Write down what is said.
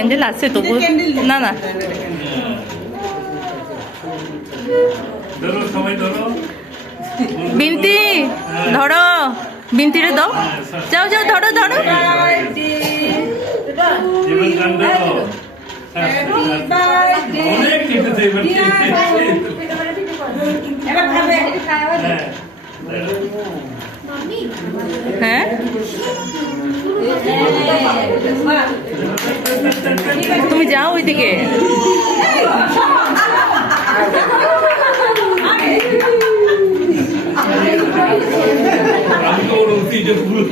candle আছে তবু না না ধরো সবাই ধরো বিনতি ধরো বিনতিরে দাও যাও যাও ধরো ধরো জীবন গান ধরো অনেক কেটেছে এবার খাবে হ্যাঁ তুমি যাও ওইদিকে আমি তো ওর অতীতে পুরো